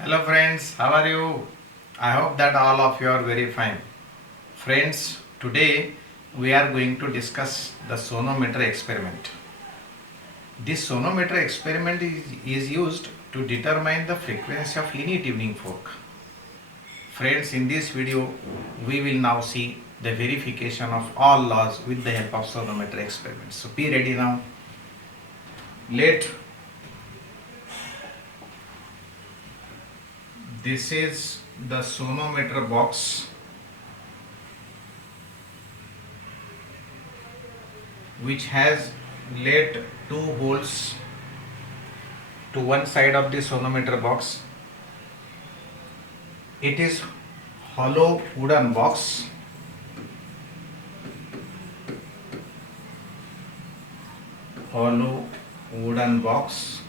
Hello friends, how are you? I hope that all of you are very fine. Friends, today we are going to discuss the sonometer experiment. This sonometer experiment is used to determine the frequency of any tuning fork. Friends, in this video we will now see the verification of all laws with the help of sonometer experiment. So be ready now. Let This is the sonometer box which has let two holes to one side of the sonometer box. It is hollow wooden box. Hollow wooden box.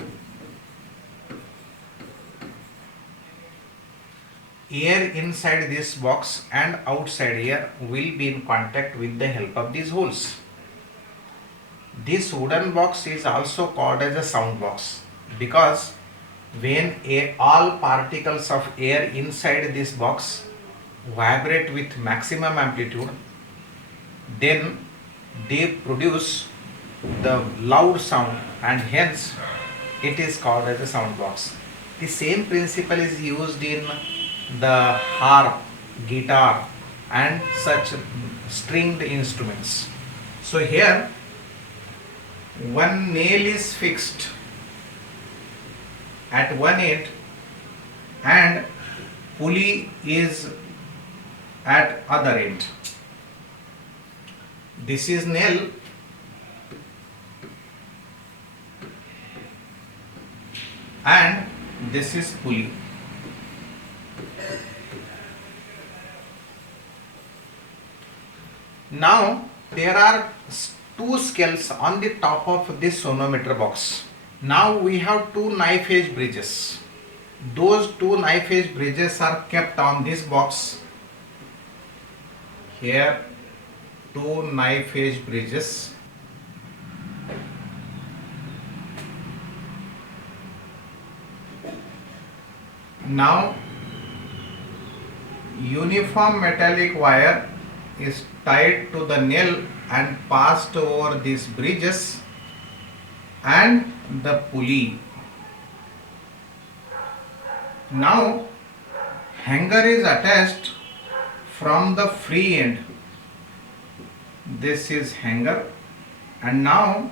Air inside this box and outside air will be in contact with the help of these holes. This wooden box is also called as a sound box because when all particles of air inside this box vibrate with maximum amplitude, then they produce the loud sound and hence it is called as a sound box. The same principle is used in the harp, guitar and such stringed instruments. So here one nail is fixed at one end and pulley is at other end. This is nail and this is pulley. Now there are two scales on the top of this sonometer box. Now we have two knife edge bridges. Those two knife edge bridges are kept on this box. Here two knife edge bridges. Now uniform metallic wire is tied to the nail and passed over these bridges and the pulley. Now hanger is attached from the free end. This is hanger, and now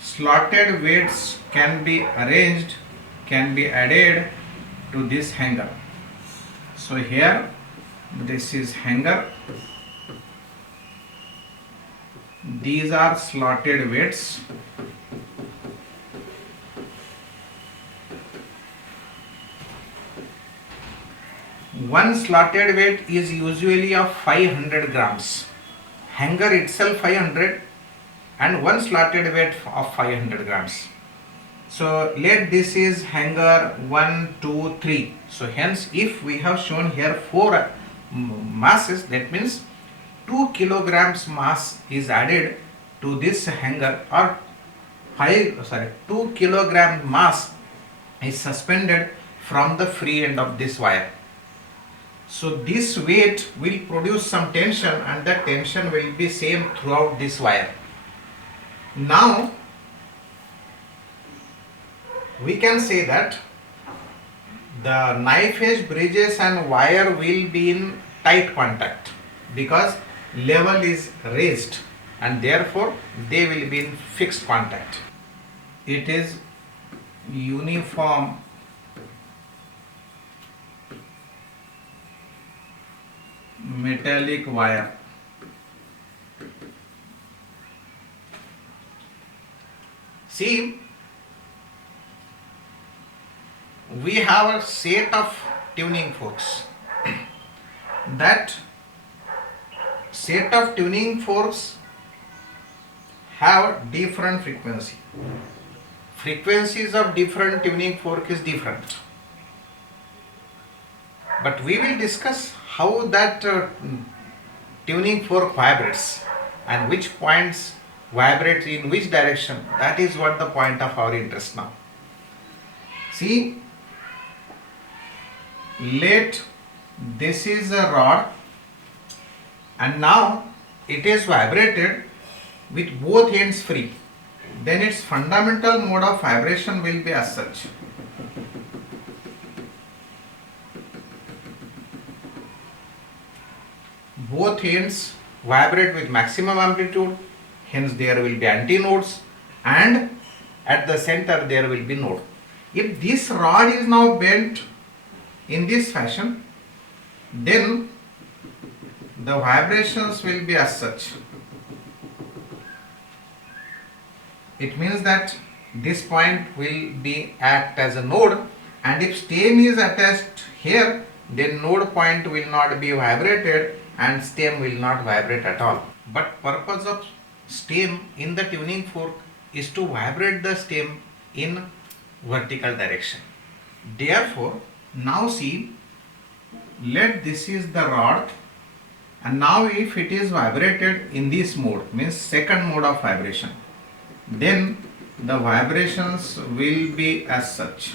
slotted weights can be arranged, can be added to this hanger. So here this is hanger. These are slotted weights. One slotted weight is usually of 500 grams. Hanger itself 500 and one slotted weight of 500 grams. So let this is hanger 1, 2, 3. So hence if we have shown here 4 masses, that means 2 kilograms mass is added to this hanger, or 2 kilogram mass is suspended from the free end of this wire. So this weight will produce some tension and that tension will be same throughout this wire. Now we can say that the knife edge bridges and wire will be in tight contact because level is raised and therefore they will be in fixed contact. It is uniform metallic wire. See, we have a set of tuning forks. That set of tuning forks have different frequency. Frequencies of different tuning fork is different. But we will discuss how that tuning fork vibrates and which points vibrate in which direction. That is what the point of our interest now. See, let this is a rod and now it is vibrated with both ends free, then its fundamental mode of vibration will be as such. Both ends vibrate with maximum amplitude, hence there will be antinodes, and at the center there will be node. If this rod is now bent in this fashion, then the vibrations will be as such. It means that this point will be act as a node, and if stem is attached here, then node point will not be vibrated and stem will not vibrate at all. But purpose of stem in the tuning fork is to vibrate the stem in vertical direction. Therefore, now see, let this is the rod, and now if it is vibrated in this mode, means second mode of vibration, then the vibrations will be as such.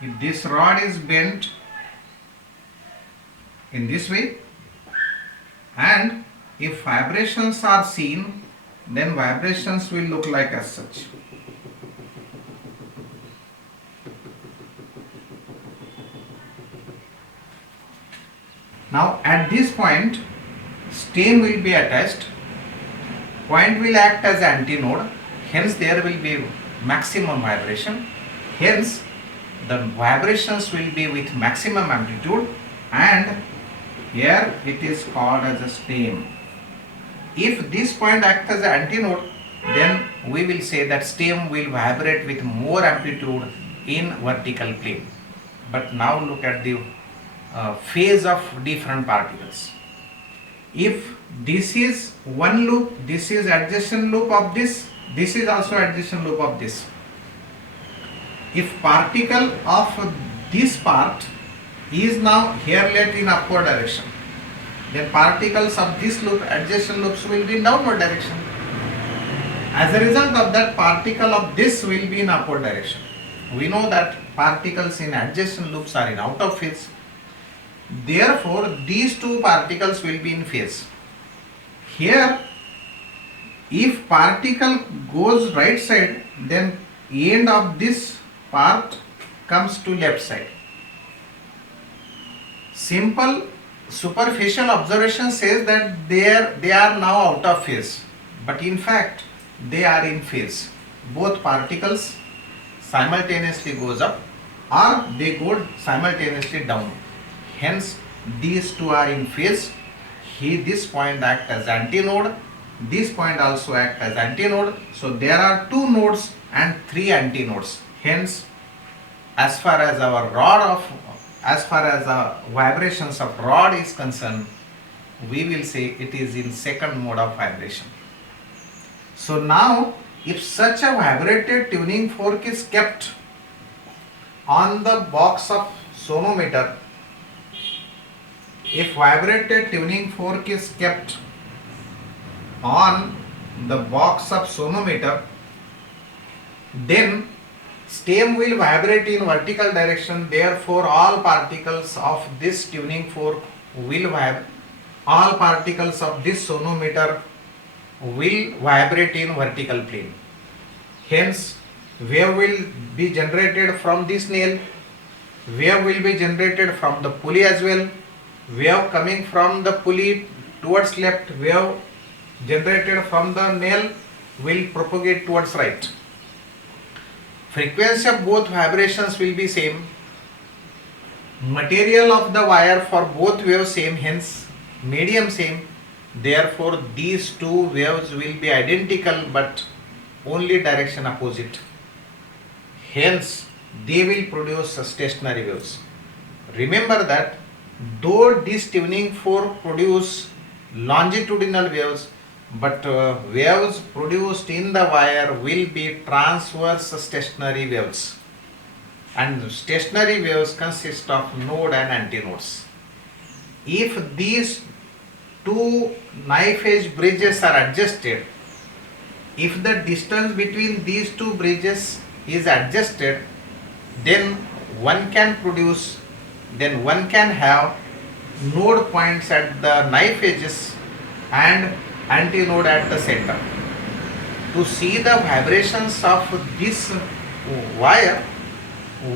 If this rod is bent in this way, and if vibrations are seen, then vibrations will look like as such. Now at this point, stem will be attached, point will act as antinode, hence there will be maximum vibration, hence the vibrations will be with maximum amplitude, and here it is called as a stem. If this point acts as an antinode, then we will say that stem will vibrate with more amplitude in vertical plane. But now look at the phase of different particles. If this is one loop, this is adjacent loop of this is also adjacent loop of this. If particle of this part is now here let in upward direction, then particles of this loop, adjacent loops, will be in downward direction. As a result of that, particle of this will be in upward direction. We know that particles in adjacent loops are in out of phase. Therefore, these two particles will be in phase. Here, if particle goes right side, then end of this part comes to left side. Simple superficial observation says that they are now out of phase, but in fact they are in phase. Both particles simultaneously goes up or they go simultaneously down. Hence these two are in phase. This point acts as antinode, this point also acts as antinode. So there are two nodes and three antinodes. Hence, as far as our vibrations of rod is concerned, we will say it is in second mode of vibration. So now, if such a vibrated tuning fork is kept on the box of sonometer, if vibrated tuning fork is kept on the box of sonometer, then stem will vibrate in vertical direction. Therefore, all particles of this tuning fork will vibrate. All particles of this sonometer will vibrate in vertical plane. Hence, wave will be generated from this nail. Wave will be generated from the pulley as well. Wave coming from the pulley towards left, wave generated from the nail will propagate towards right. Frequency of both vibrations will be same. Material of the wire for both waves same, hence medium same. Therefore, these two waves will be identical but only direction opposite. Hence, they will produce stationary waves. Remember that though this tuning fork produce longitudinal waves, but waves produced in the wire will be transverse stationary waves, and stationary waves consist of node and antinodes. If these two knife edge bridges are adjusted, if the distance between these two bridges is adjusted, then one can produce, then one can have node points at the knife edges and antinode at the center. To see the vibrations of this wire,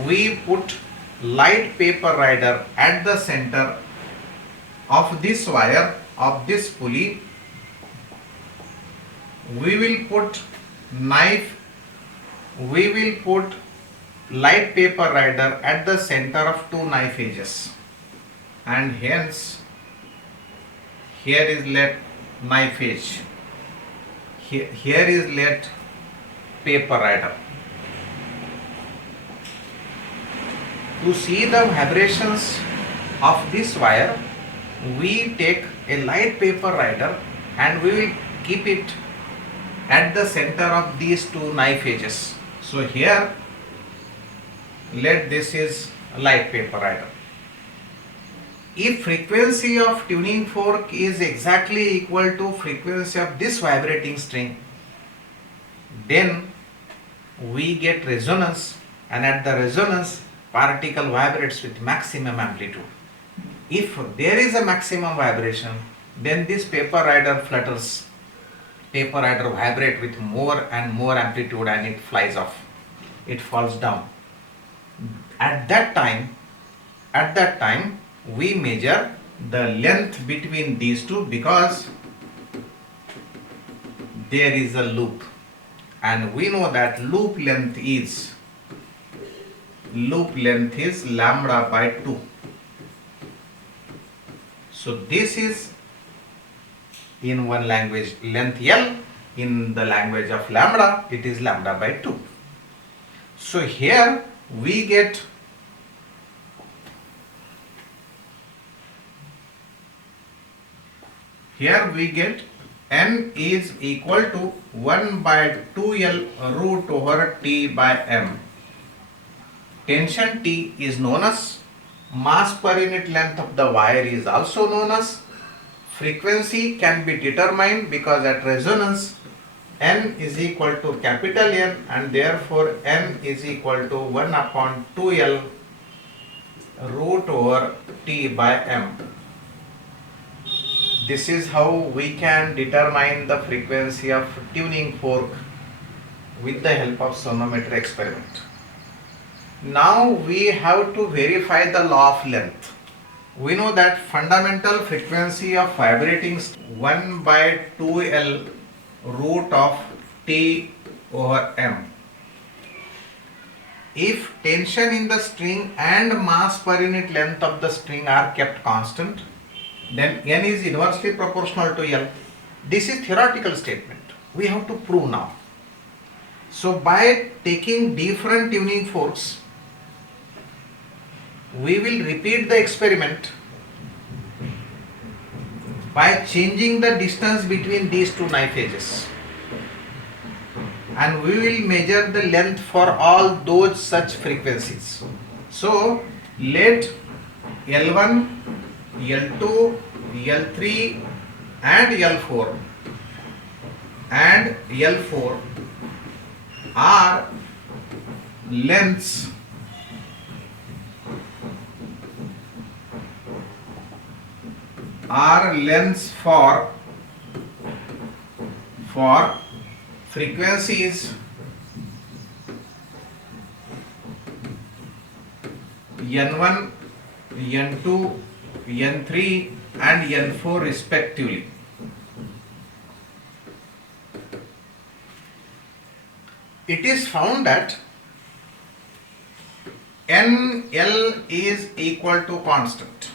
we put light paper rider at the center of this wire of this pulley. We will put light paper rider at the center of two knife edges, and hence here is let knife edge, here is let paper rider. To see the vibrations of this wire, we take a light paper rider and we will keep it at the center of these two knife edges. So here let this is light paper rider. If frequency of tuning fork is exactly equal to frequency of this vibrating string, then we get resonance, and at the resonance particle vibrates with maximum amplitude. If there is a maximum vibration, then this paper rider flutters. Paper rider vibrate with more and more amplitude and it flies off. It falls down. At that time, we measure the length between these two, because there is a loop, and we know that loop length is lambda by 2. So this is in one language length L, in the language of lambda it is lambda by 2. So here we get n is equal to 1 by 2L root over T by M. Tension T is known as, mass per unit length of the wire is also known as, frequency can be determined because at resonance n is equal to capital N, and therefore n is equal to 1 upon 2L root over T by M. This is how we can determine the frequency of tuning fork with the help of sonometer experiment. Now we have to verify the law of length. We know that fundamental frequency of vibrating 1 by 2L root of T over M. If tension in the string and mass per unit length of the string are kept constant, then N is inversely proportional to L. This is theoretical statement. We have to prove now. So by taking different tuning forks, we will repeat the experiment by changing the distance between these two knife edges, and we will measure the length for all those such frequencies. So let L1, L2, L3 and L4 are lengths for frequencies N1, N2, N3 and N4 respectively. It is found that NL is equal to constant.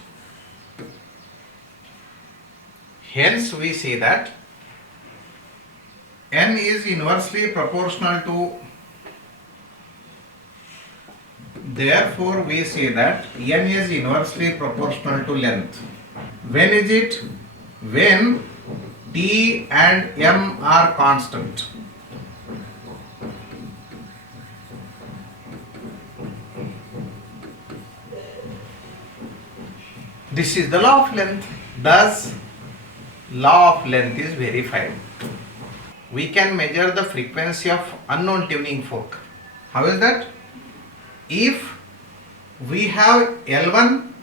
Hence we say that N is inversely proportional to, therefore we say that N is inversely proportional to length. When is it? When T and M are constant. This is the law of length. Thus, law of length is verified. We can measure the frequency of unknown tuning fork. How is that? If we have L1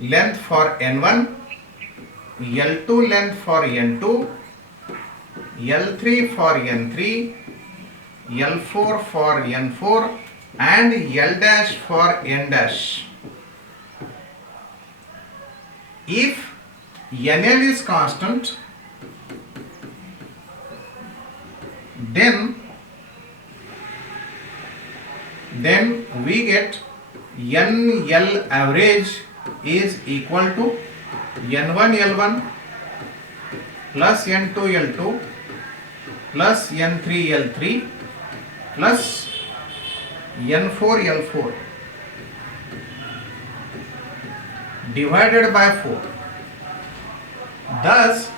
length for N1, L2 length for N2, L3 for N3, L4 for N4 and L dash for N dash. If NL is constant, then we get NL average is equal to N1 L1 plus N2 L2 plus N3 L3 plus N4 L4 divided by 4. Thus,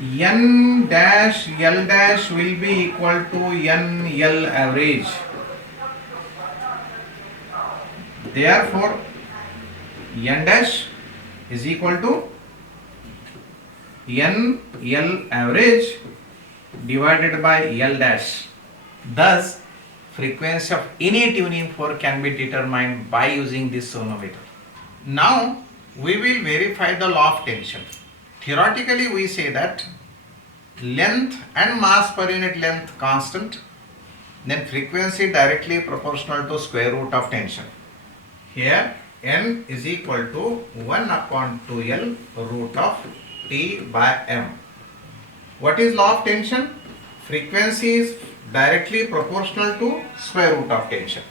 N dash L dash will be equal to NL average. Therefore, N dash is equal to NL average divided by L dash. Thus, frequency of any tuning fork can be determined by using this sonometer. Now, we will verify the law of tension. Theoretically, we say that length and mass per unit length constant, then frequency directly proportional to square root of tension. Here, N is equal to 1 upon 2L root of T by M. What is law of tension? Frequency is directly proportional to square root of tension.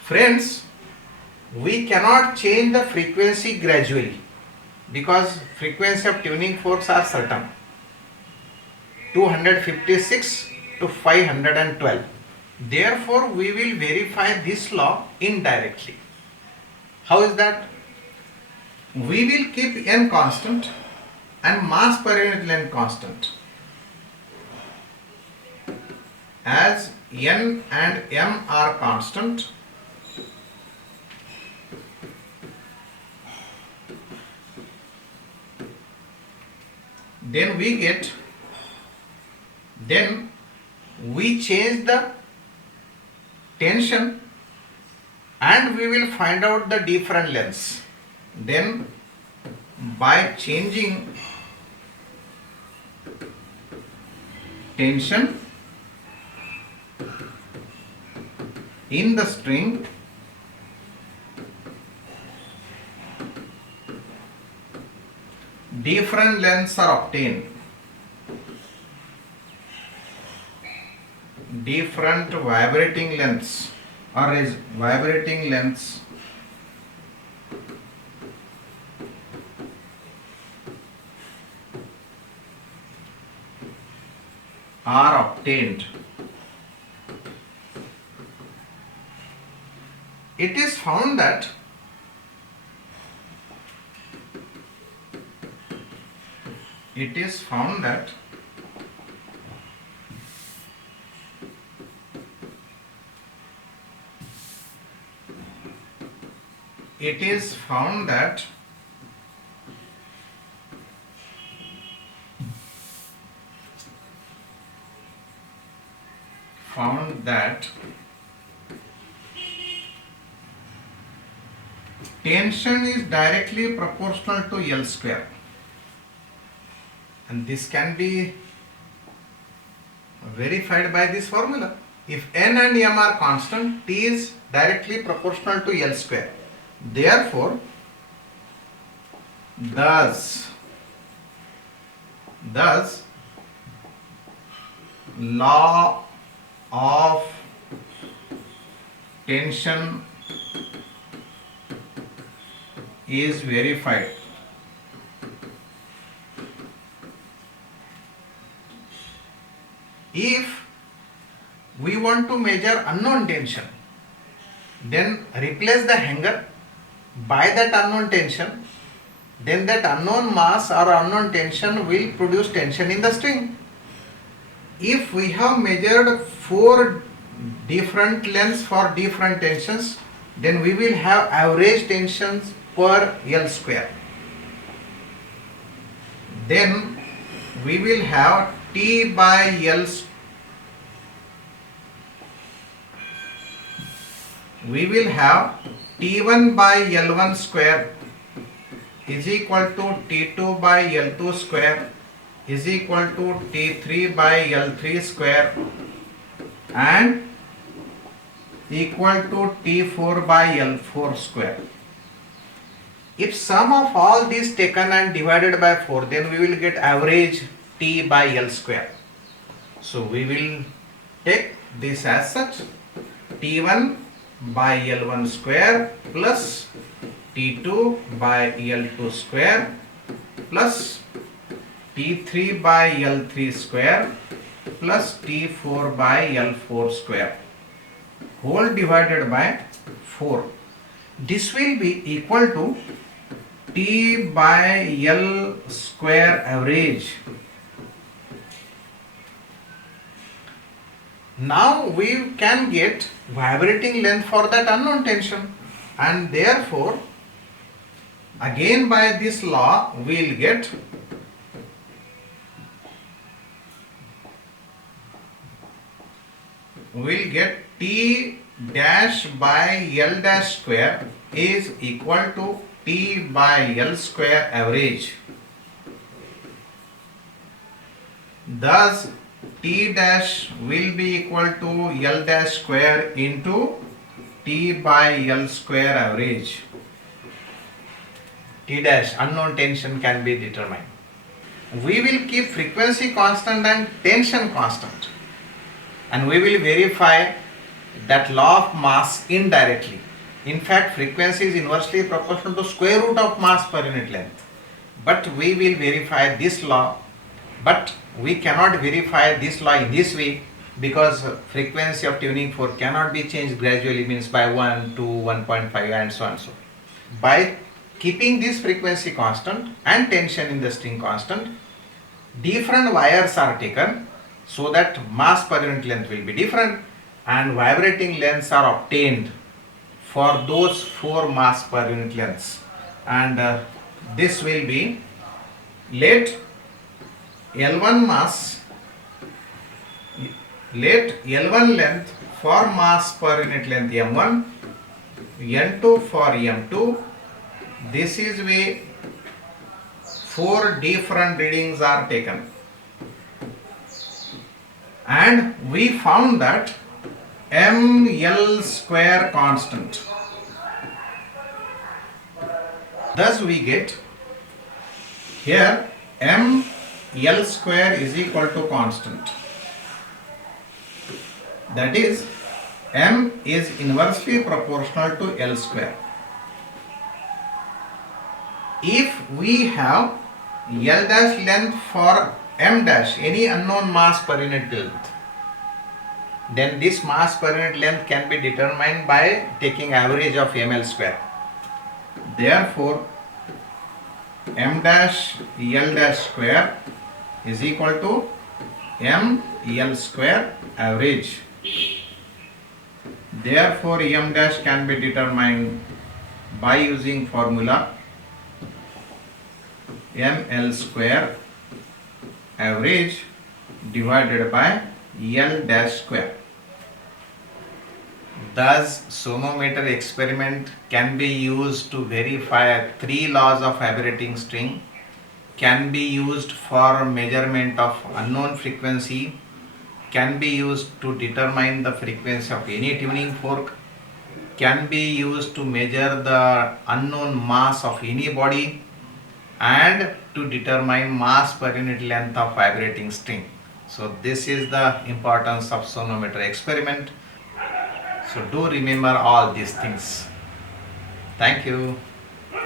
Friends, we cannot change the frequency gradually because frequency of tuning forks are certain, 256 to 512. Therefore, we will verify this law indirectly. How is that? We will keep N constant and mass per unit length constant. As N and M are constant, then we change the tension and we will find out the different lengths. Then by changing tension in the string, different lengths are obtained. Different vibrating lengths are obtained. It is found that tension is directly proportional to L square, and this can be verified by this formula. If N and M are constant, T is directly proportional to L square. Therefore, thus law of tension is verified. If we want to measure unknown tension, then replace the hanger by that unknown tension, then that unknown mass or unknown tension will produce tension in the string. If we have measured 4 different lengths for different tensions, then we will have average tensions per L square. Then we will have T by L we will have T1 by L1 square is equal to T2 by L2 square is equal to T3 by L3 square and equal to T4 by L4 square. If sum of all these taken and divided by 4, then we will get average T by L square. So we will take this as such, T1 by L1 square plus T2 by L2 square plus T3 by L3 square plus T4 by L4 square whole divided by 4. This will be equal to T by L square average. Now we can get vibrating length for that unknown tension, and therefore again by this law we will get T dash by L dash square is equal to T by L square average. Thus T dash will be equal to L dash square into T by L square average. T dash unknown tension can be determined. We will keep frequency constant and tension constant, and we will verify that law of mass indirectly. In fact, frequency is inversely proportional to square root of mass per unit length. But we will verify this law, but we cannot verify this law in this way because frequency of tuning fork cannot be changed gradually, means by 1, 2, 1.5 and so on. So by keeping this frequency constant and tension in the string constant, different wires are taken so that mass per unit length will be different and vibrating lengths are obtained for those 4 mass per unit lengths, and this will be, let L1 length for mass per unit length M1, N2 for M2. This is way 4 different readings are taken, and we found that ML square constant. Thus we get here ML square is equal to constant. That is, M is inversely proportional to L square. If we have L dash length for M dash, any unknown mass per unit length, then this mass per unit length can be determined by taking average of ML square. Therefore, M dash L dash square is equal to M L square average. Therefore, M dash can be determined by using formula ML square average divided by L dash square. Thus, sonometer experiment can be used to verify 3 laws of vibrating string, can be used for measurement of unknown frequency, can be used to determine the frequency of any tuning fork, can be used to measure the unknown mass of any body, and to determine mass per unit length of vibrating string. So this is the importance of sonometer experiment. So do remember all these things. Thank you.